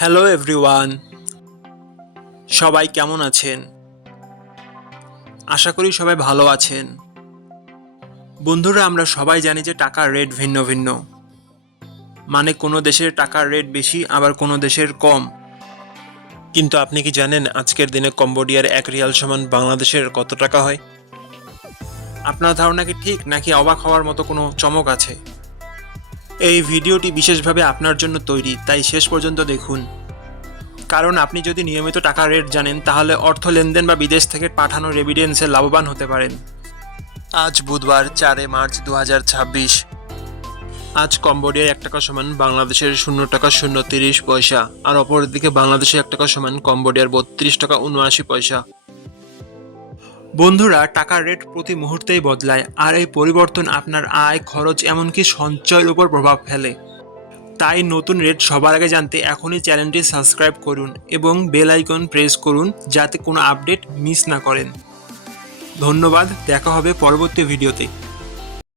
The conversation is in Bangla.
হ্যালো এভরিওয়ান, সবাই কেমন আছেন? আশা করি সবাই ভালো আছেন। বন্ধুরা, আমরা সবাই জানি যে টাকার রেট ভিন্ন ভিন্ন। মানে কোনো দেশের টাকার রেট বেশি, আবার কোনো দেশের কম। কিন্তু আপনি কি জানেন আজকের দিনে কম্বোডিয়ার 1 রিয়াল সমান বাংলাদেশের কত টাকা হয়? আপনার ধারণা কি ঠিক, নাকি অবাক হওয়ার মতো কোনো চমক আছে? এই ভিডিওটি বিশেষভাবে আপনার জন্য তৈরি, তাই শেষ পর্যন্ত দেখুন। কারণ আপনি যদি নিয়মিত টাকার রেট জানেন, তাহলে অর্থ লেনদেন বা বিদেশ থেকে পাঠানো রেমিটেন্সে লাভবান হতে পারেন। আজ বুধবার 4 মার্চ 2026। আজ কম্বোডিয়ার 1 টাকা সমান বাংলাদেশের 0 টাকা 0.30 পয়সা, আর অপরদিকে বাংলাদেশের 1 টাকা সমান কম্বোডিয়ার 32 টাকা 79 পয়সা। বন্ধুরা, টাকার রেট প্রতি মুহূর্তেই বদলায়, আর এই পরিবর্তন আপনার আয়, খরচ, এমনকি সঞ্চয়ের উপর প্রভাব ফেলে। তাই নতুন রেট সবার আগে জানতে এখনই চ্যানেলটি সাবস্ক্রাইব করুন এবং বেল আইকন প্রেস করুন, যাতে কোনো আপডেট মিস না করেন। ধন্যবাদ, দেখা হবে পরবর্তী ভিডিওতে।